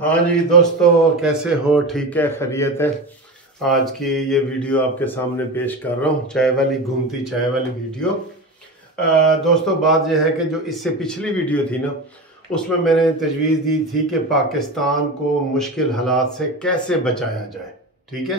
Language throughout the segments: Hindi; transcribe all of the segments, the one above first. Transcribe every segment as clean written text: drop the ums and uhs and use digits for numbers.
हाँ जी दोस्तों, कैसे हो? ठीक है, खैरियत है। आज की ये वीडियो आपके सामने पेश कर रहा हूँ, चाय वाली घूमती चाय वाली वीडियो। दोस्तों, बात यह है कि जो इससे पिछली वीडियो थी ना, उसमें मैंने तजवीज़ दी थी कि पाकिस्तान को मुश्किल हालात से कैसे बचाया जाए। ठीक है,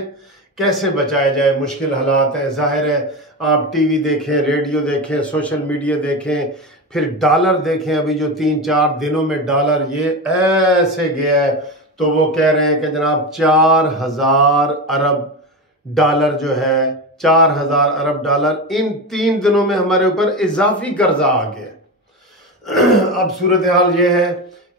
कैसे बचाया जाए? मुश्किल हालात है, जाहिर है। आप टीवी देखें, रेडियो देखें, सोशल मीडिया देखें, फिर डॉलर देखें। अभी जो 3-4 दिनों में डॉलर ये ऐसे गया है, तो वो कह रहे हैं कि जनाब 4000 अरब डॉलर जो है, 4000 अरब डॉलर इन 3 दिनों में हमारे ऊपर इजाफी कर्जा आ गया। अब सूरत हाल ये है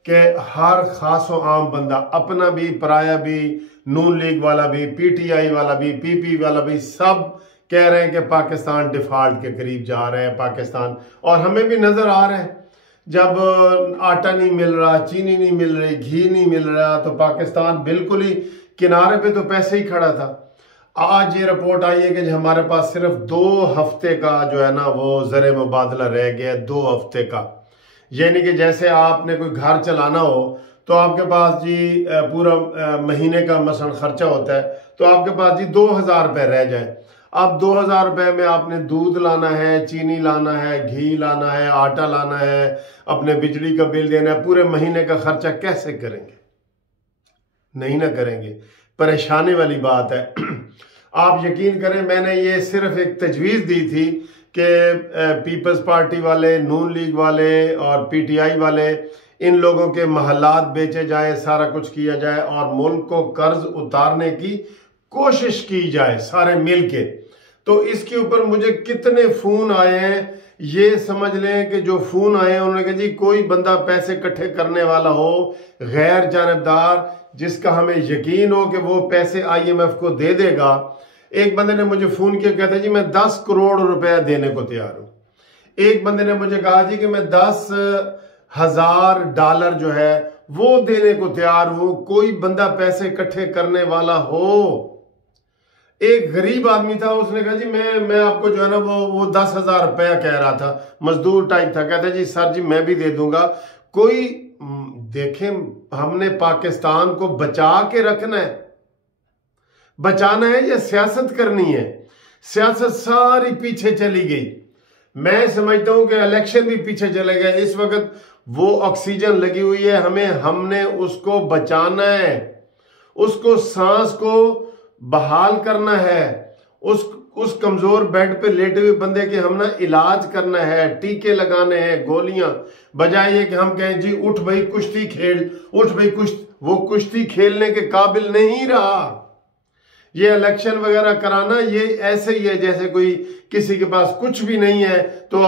कि हर खास व आम बंदा, अपना भी पराया भी, नून लीग वाला भी, पीटीआई वाला भी, पीपी वाला भी, सब कह रहे हैं कि पाकिस्तान डिफॉल्ट के करीब जा रहे हैं पाकिस्तान। और हमें भी नजर आ रहा है, जब आटा नहीं मिल रहा, चीनी नहीं मिल रही, घी नहीं मिल रहा, तो पाकिस्तान बिल्कुल ही किनारे पे तो पैसे ही खड़ा था। आज ये रिपोर्ट आई है कि हमारे पास सिर्फ 2 हफ्ते का जो है ना, वो ज़र मुबादला रह गया, 2 हफ्ते का। यानी कि जैसे आपने कोई घर चलाना हो तो आपके पास जी पूरा महीने का मसलन खर्चा होता है, तो आपके पास जी 2000 रुपये रह जाए। अब 2000 रुपये में आपने दूध लाना है, चीनी लाना है, घी लाना है, आटा लाना है, अपने बिजली का बिल देना है, पूरे महीने का खर्चा कैसे करेंगे? नहीं ना करेंगे। परेशानी वाली बात है। आप यकीन करें, मैंने ये सिर्फ एक तजवीज़ दी थी कि पीपल्स पार्टी वाले, नून लीग वाले और पीटीआई वाले, इन लोगों के महल्लात बेचे जाए, सारा कुछ किया जाए और मुल्क को कर्ज उतारने की कोशिश की जाए सारे मिल के। तो इसके ऊपर मुझे कितने फोन आए हैं, ये समझ लें कि जो फोन आए हैं उन्होंने कहा जी कोई बंदा पैसे इकट्ठे करने वाला हो, गैर जानबदार, जिसका हमें यकीन हो कि वो पैसे IMF को दे देगा। एक बंदे ने मुझे फोन किया, कहता जी मैं 10 करोड़ रुपया देने को तैयार हूं। एक बंदे ने मुझे कहा जी कि मैं 10,000 डॉलर जो है वो देने को तैयार हूं, कोई बंदा पैसे इकट्ठे करने वाला हो। एक गरीब आदमी था, उसने कहा जी मैं आपको जो है ना वो 10,000 रुपया कह रहा था, मजदूर टाइप था, कहता जी सर जी मैं भी दे दूंगा। कोई देखें, हमने पाकिस्तान को बचा के रखना है, बचाना है या सियासत करनी है? सियासत सारी पीछे चली गई। मैं समझता हूं कि इलेक्शन भी पीछे चले गए। इस वक्त वो ऑक्सीजन लगी हुई है, हमने उसको बचाना है, उसको सांस को बहाल करना है, उस कमजोर बेड पे लेटे हुए बंदे के हम ना इलाज करना है, टीके लगाने हैं, गोलियां, बजाय ये कि हम कहें जी उठ भाई कुश्ती खेल, उठ भाई वो कुश्ती खेलने के काबिल नहीं रहा। ये इलेक्शन वगैरह कराना ये ऐसे ही है जैसे कोई किसी के पास कुछ भी नहीं है, तो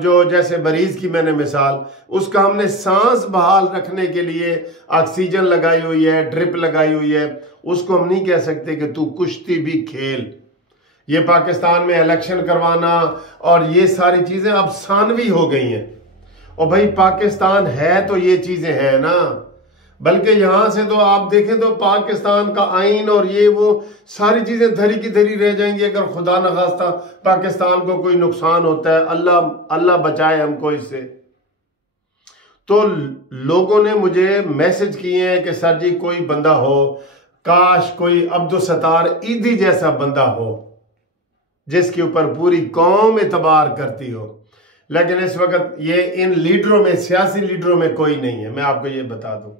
जो जैसे मरीज की मैंने मिसाल, उसका हमने सांस बहाल रखने के लिए ऑक्सीजन लगाई हुई है, ड्रिप लगाई हुई है, उसको हम नहीं कह सकते कि तू कुश्ती भी खेल। ये पाकिस्तान में इलेक्शन करवाना और ये सारी चीजें अब सानवी हो गई हैं। और भाई पाकिस्तान है तो ये चीजें हैं ना, बल्कि यहां से तो आप देखें तो पाकिस्तान का आइन और ये वो सारी चीजें धरी की धरी रह जाएंगी अगर खुदा न खास्ता पाकिस्तान को कोई नुकसान होता है। अल्लाह बचाए हमको इससे। तो लोगों ने मुझे मैसेज किए हैं कि सर जी कोई बंदा हो, काश कोई अब्दुल सत्तार ईदी जैसा बंदा हो जिसके ऊपर पूरी कौम एतबार करती हो। लेकिन इस वक्त ये इन लीडरों में, सियासी लीडरों में कोई नहीं है, मैं आपको ये बता दूं।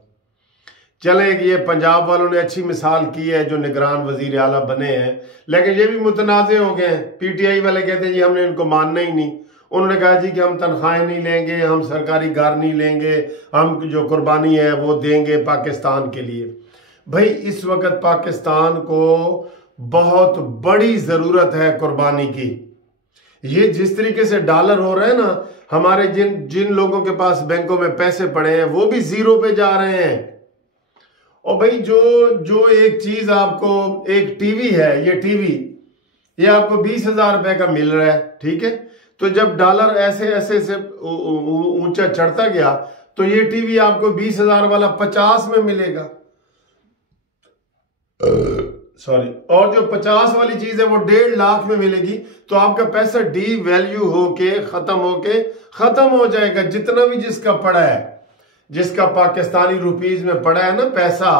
चले ये पंजाब वालों ने अच्छी मिसाल की है जो निगरान वजीर आला बने हैं, लेकिन ये भी मुतनाज़े हो गए हैं। पीटीआई वाले कहते हैं जी हमने इनको मानना ही नहीं। उन्होंने कहा जी कि हम तनख्वाहें नहीं लेंगे, हम सरकारी घर नहीं लेंगे, हम जो कुर्बानी है वो देंगे पाकिस्तान के लिए। भाई इस वक्त पाकिस्तान को बहुत बड़ी जरूरत है कुर्बानी की। ये जिस तरीके से डॉलर हो रहे हैं ना, हमारे जिन लोगों के पास बैंकों में पैसे पड़े हैं वो भी जीरो पे जा रहे हैं। और भाई जो एक चीज आपको, एक टीवी है, ये टीवी ये आपको 20,000 रुपए का मिल रहा है, ठीक है। तो जब डॉलर ऐसे ऐसे से ऊंचा चढ़ता गया तो ये टीवी आपको 20,000 वाला 50 में मिलेगा, सॉरी, और जो 50 वाली चीज है वो 1.5 लाख में मिलेगी। तो आपका पैसा डी वैल्यू होके खत्म हो जाएगा, जितना भी जिसका पड़ा है। जिसका पाकिस्तानी रुपीज में पड़ा है ना पैसा,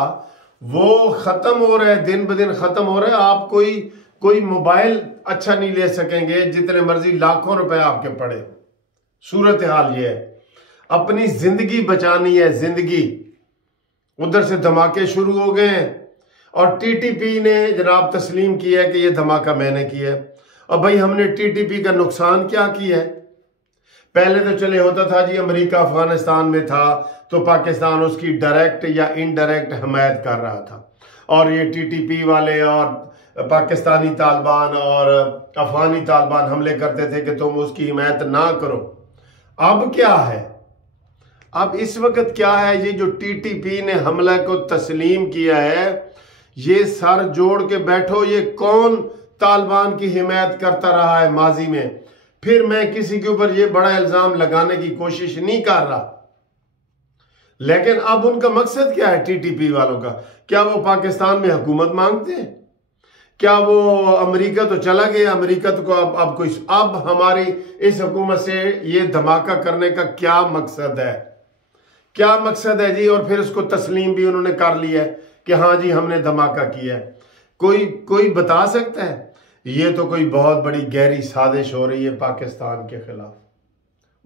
वो खत्म हो रहा है, दिन ब दिन खत्म हो रहा है। आप कोई मोबाइल अच्छा नहीं ले सकेंगे जितने मर्जी लाखों रुपए आपके पड़े। सूरत हाल ये है। अपनी जिंदगी बचानी है, जिंदगी। उधर से धमाके शुरू हो गए हैं और टीटीपी ने जनाब तस्लीम किया है कि ये धमाका मैंने किया है। और भाई हमने टीटीपी का नुकसान क्या किया है? पहले तो चले होता था जी अमेरिका अफगानिस्तान में था तो पाकिस्तान उसकी डायरेक्ट या इनडायरेक्ट हमायत कर रहा था, और ये टीटीपी वाले और पाकिस्तानी तालिबान और अफगानी तालिबान हमले करते थे कि तुम उसकी हिमायत ना करो। अब क्या है? अब इस वक्त क्या है? ये जो टीटीपी ने हमला को तस्लीम किया है, ये सर जोड़ के बैठो, ये कौन तालिबान की हिमायत करता रहा है माजी में। फिर मैं किसी के ऊपर ये बड़ा इल्जाम लगाने की कोशिश नहीं कर रहा, लेकिन अब उनका मकसद क्या है टीटीपी वालों का? क्या वो पाकिस्तान में हुकूमत मांगते हैं? क्या वो अमेरिका तो चला गया, अमेरिका तो अब हमारी इस हुकूमत से ये धमाका करने का क्या मकसद है? क्या मकसद है जी? और फिर उसको तस्लीम भी उन्होंने कर लिया है कि हाँ जी हमने धमाका किया है। कोई बता सकता है? ये तो कोई बहुत बड़ी गहरी साजिश हो रही है पाकिस्तान के खिलाफ,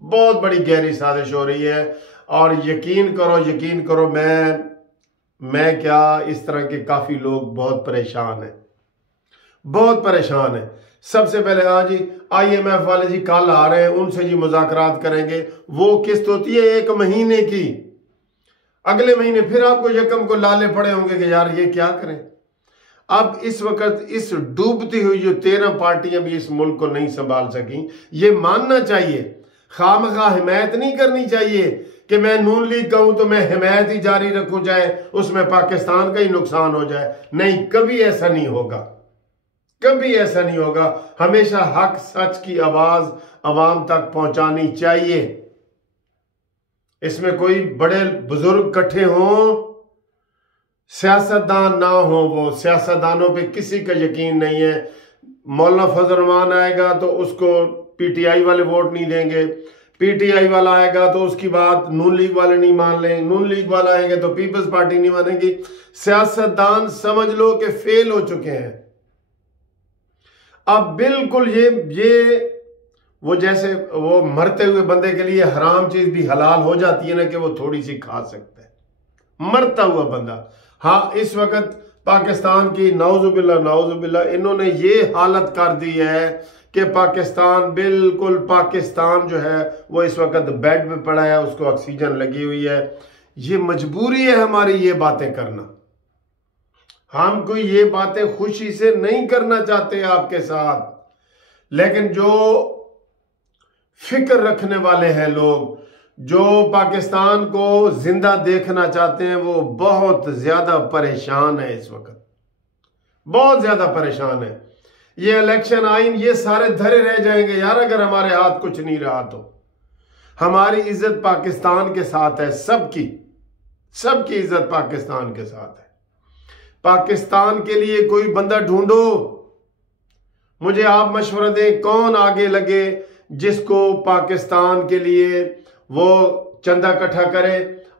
बहुत बड़ी गहरी साजिश हो रही है। और यकीन करो मैं क्या, इस तरह के काफी लोग बहुत परेशान हैं, बहुत परेशान है। सबसे पहले हाँ जी IMF वाले जी कल आ रहे हैं, उनसे जी मुज़ाकरात करेंगे। वो किस्त होती है 1 महीने की, अगले महीने फिर आपको यकम को लाले पड़े होंगे कि यार ये क्या करें। अब इस वक्त इस डूबती हुई जो 13 पार्टियां भी इस मुल्क को नहीं संभाल सकी, ये मानना चाहिए। खामखा हिमायत नहीं करनी चाहिए कि मैं नून लीग कहूं तो मैं हिमायत ही जारी रखूं, चाहे उसमें पाकिस्तान का ही नुकसान हो जाए। नहीं, कभी ऐसा नहीं होगा, कभी ऐसा नहीं होगा। हमेशा हक सच की आवाज अवाम तक पहुंचानी चाहिए। इसमें कोई बड़े बुजुर्ग इकट्ठे हों, सियासतदान ना हो, वो सियासतदानों पे किसी का यकीन नहीं है। मौलाना फजल रहमान आएगा तो उसको PTI वाले वोट नहीं देंगे, PTI वाला आएगा तो उसकी बात नून लीग वाले नहीं मान लेंगे, नून लीग वाला आएंगे तो पीपल्स पार्टी नहीं मानेगी। सियासतदान समझ लो कि फेल हो चुके हैं। अब बिल्कुल ये वो जैसे वो मरते हुए बंदे के लिए हराम चीज भी हलाल हो जाती है ना, कि वो थोड़ी सी खा सकता है, मरता हुआ बंदा। हाँ, इस वक्त पाकिस्तान की नाउजुबिल्ला इन्होंने ये हालत कर दी है कि पाकिस्तान बिल्कुल, पाकिस्तान जो है वो इस वक्त बेड पे पड़ा है, उसको ऑक्सीजन लगी हुई है। ये मजबूरी है हमारी ये बातें करना। हम कोई ये बातें खुशी से नहीं करना चाहते आपके साथ, लेकिन जो फिक्र रखने वाले हैं लोग, जो पाकिस्तान को जिंदा देखना चाहते हैं, वो बहुत ज्यादा परेशान है इस वक्त, बहुत ज्यादा परेशान है। ये इलेक्शन आइन ये सारे धरे रह जाएंगे यार, अगर हमारे हाथ कुछ नहीं रहा तो। हमारी इज्जत पाकिस्तान के साथ है, सबकी इज्जत पाकिस्तान के साथ है। पाकिस्तान के लिए कोई बंदा ढूंढो, मुझे आप मशवरा दें कौन आगे लगे जिसको पाकिस्तान के लिए वो चंदा इकट्ठा करे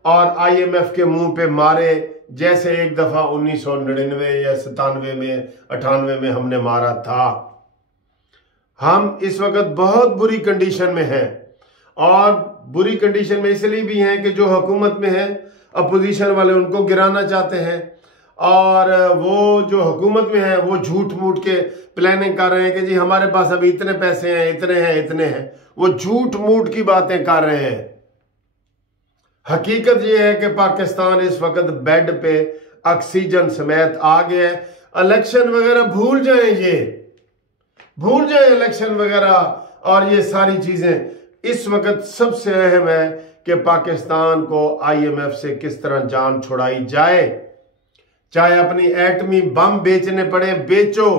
और IMF के मुंह पे मारे, जैसे एक दफा 1999 या 97 में 98 में हमने मारा था। हम इस वक्त बहुत बुरी कंडीशन में हैं, और बुरी कंडीशन में इसलिए भी हैं कि जो हुकूमत में है अपोजिशन वाले उनको गिराना चाहते हैं, और वो जो हुकूमत में है वो झूठ मूठ के प्लानिंग कर रहे हैं कि जी हमारे पास अभी इतने पैसे हैं, इतने हैं। वो झूठ मूठ की बातें कर रहे हैं। हकीकत ये है कि पाकिस्तान इस वक्त बेड पे ऑक्सीजन समेत आ गया है। इलेक्शन वगैरह भूल जाए इलेक्शन वगैरह और ये सारी चीजें। इस वक्त सबसे अहम है कि पाकिस्तान को IMF से किस तरह जान छुड़ाई जाए। चाहे अपनी एटमी बम बेचने पड़े बेचो,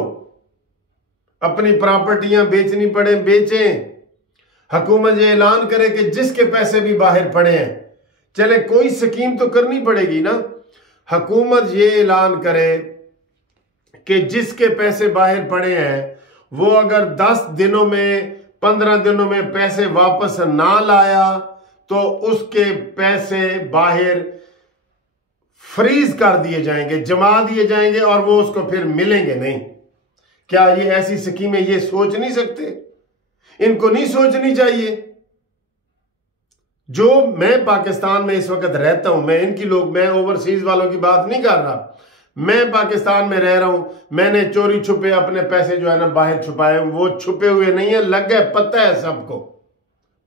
अपनी प्रॉपर्टियां बेचनी पड़े बेचें। हुकूमत ये ऐलान करे कि जिसके पैसे भी बाहर पड़े हैं, चले कोई स्कीम तो करनी पड़ेगी ना। हुकूमत ये ऐलान करे कि जिसके पैसे बाहर पड़े हैं वो अगर 10 दिनों में 15 दिनों में पैसे वापस ना लाया तो उसके पैसे बाहर फ्रीज कर दिए जाएंगे, जमा दिए जाएंगे और वो उसको फिर मिलेंगे नहीं। क्या ये ऐसी स्कीमें ये सोच नहीं सकते? इनको नहीं सोचनी चाहिए? जो मैं पाकिस्तान में इस वक्त रहता हूं, मैं ओवरसीज वालों की बात नहीं कर रहा, मैं पाकिस्तान में रह रहा हूं, मैंने चोरी छुपे अपने पैसे जो है ना बाहर छुपाए, वो छुपे हुए नहीं है, लग गए, पता है सबको,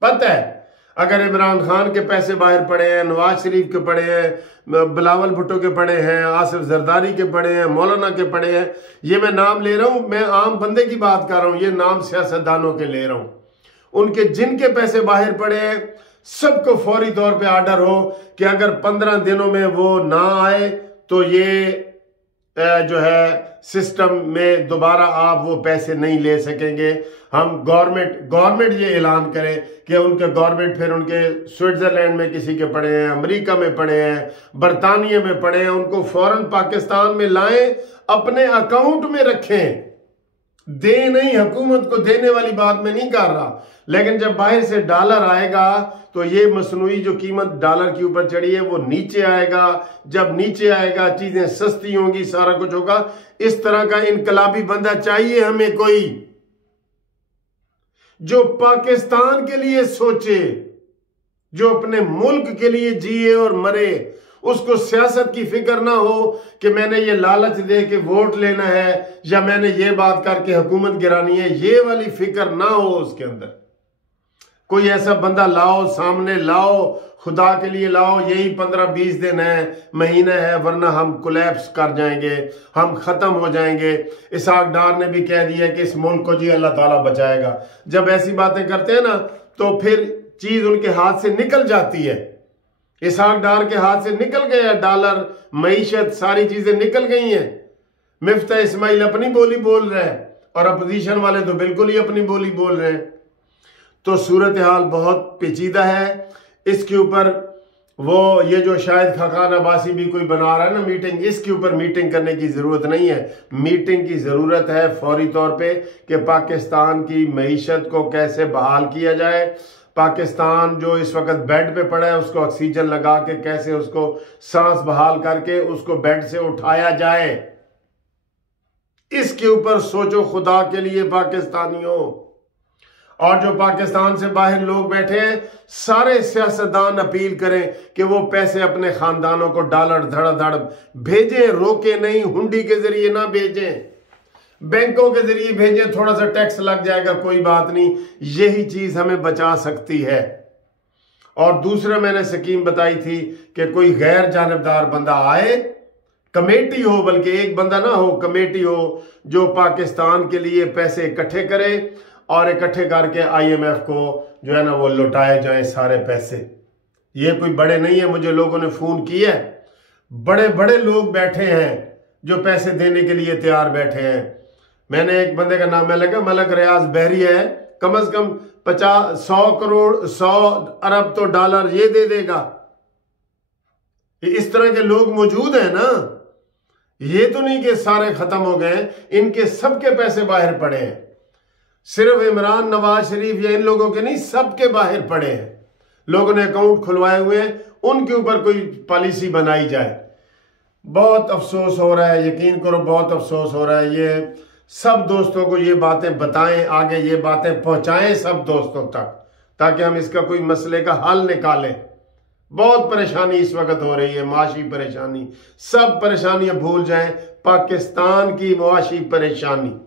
पता है। अगर इमरान खान के पैसे बाहर पड़े हैं, नवाज शरीफ के पड़े हैं, बिलावल भुट्टो के पड़े हैं, आसिफ जरदारी के पड़े हैं, मौलाना के पड़े हैं, ये मैं नाम ले रहा हूं, मैं आम बंदे की बात कर रहा हूं, ये नाम सियासतदानों के ले रहा हूं। उनके जिनके पैसे बाहर पड़े हैं सबको फौरी तौर पे ऑर्डर हो कि अगर 15 दिनों में वो ना आए तो ये जो है सिस्टम में दोबारा आप वो पैसे नहीं ले सकेंगे। हम गवर्नमेंट ये ऐलान करे कि उनके गवर्नमेंट फिर उनके स्विट्जरलैंड में किसी के पड़े हैं, अमेरिका में पड़े हैं, बरतानिया में पड़े हैं, उनको फौरन पाकिस्तान में लाएं, अपने अकाउंट में रखें, दे नहीं, हुकूमत को देने वाली बात मैं नहीं कर रहा, लेकिन जब बाहर से डॉलर आएगा तो ये मसनूई जो कीमत डॉलर के ऊपर चढ़ी है वो नीचे आएगा, जब नीचे आएगा चीजें सस्ती होंगी, सारा कुछ होगा। इस तरह का इनकलाबी बंदा चाहिए हमें, कोई जो पाकिस्तान के लिए सोचे, जो अपने मुल्क के लिए जिए और मरे, उसको सियासत की फिक्र ना हो कि मैंने ये लालच दे के वोट लेना है या मैंने ये बात करके हुकूमत गिरानी है, ये वाली फिक्र ना हो उसके अंदर। कोई ऐसा बंदा लाओ, सामने लाओ, खुदा के लिए लाओ, यही 15-20 दिन है, महीना है, वरना हम कोलैप्स कर जाएंगे, हम खत्म हो जाएंगे। इसहाक डार ने भी कह दिया कि इस मुल्क को जी अल्लाह ताला बचाएगा। जब ऐसी बातें करते हैं ना तो फिर चीज उनके हाथ से निकल जाती है। इसहाक डार के हाथ से निकल गया डॉलर, मईशत, सारी चीजें निकल गई हैं। मिफ्ता इस्माइल अपनी बोली बोल रहे हैं और अपोजिशन वाले तो बिल्कुल ही अपनी बोली बोल रहे हैं। तो सूरत हाल बहुत पेचीदा है। इसके ऊपर वो ये जो शायद खाकान अब्बासी भी कोई बना रहा है ना मीटिंग, इसके ऊपर मीटिंग करने की जरूरत नहीं है। मीटिंग की जरूरत है फौरी तौर पे कि पाकिस्तान की मईशत को कैसे बहाल किया जाए। पाकिस्तान जो इस वक्त बेड पे पड़ा है उसको ऑक्सीजन लगा के कैसे उसको सांस बहाल करके उसको बेड से उठाया जाए, इसके ऊपर सोचो खुदा के लिए पाकिस्तानियों। और जो पाकिस्तान से बाहर लोग बैठे हैं, सारे सियासतदान अपील करें कि वो पैसे अपने खानदानों को डॉलर धड़ाधड़ भेजें, रोके नहीं, हुंडी के जरिए ना भेजें, बैंकों के जरिए भेजें, थोड़ा सा टैक्स लग जाएगा, कोई बात नहीं, यही चीज हमें बचा सकती है। और दूसरा मैंने स्कीम बताई थी कि कोई गैर जानिबदार बंदा आए, कमेटी हो, बल्कि एक बंदा ना हो, कमेटी हो जो पाकिस्तान के लिए पैसे इकट्ठे करे और इकट्ठे करके IMF को जो है ना वो लौटाए जाए सारे पैसे। ये कोई बड़े नहीं है, मुझे लोगों ने फोन किया है, बड़े बड़े लोग बैठे हैं जो पैसे देने के लिए तैयार बैठे हैं। मैंने एक बंदे का नाम में लगा, मलक रियाज बहरी है, कम से कम 50-100 करोड़ 100 अरब तो डॉलर ये दे देगा। इस तरह के लोग मौजूद हैं ना, ये तो नहीं कि सारे खत्म हो गए, इनके सबके पैसे बाहर पड़े हैं, सिर्फ इमरान, नवाज शरीफ या इन लोगों के नहीं, सबके बाहर पड़े हैं। लोगों ने अकाउंट खुलवाए हुए हैं, उनके ऊपर कोई पॉलिसी बनाई जाए। बहुत अफसोस हो रहा है, यकीन करो बहुत अफसोस हो रहा है। ये सब दोस्तों को ये बातें बताएं, आगे ये बातें पहुंचाएं सब दोस्तों तक, ताकि हम इसका कोई मसले का हल निकालें। बहुत परेशानी इस वक्त हो रही है, माशी परेशानी, सब परेशानियां भूल जाएं, पाकिस्तान की माशी परेशानी।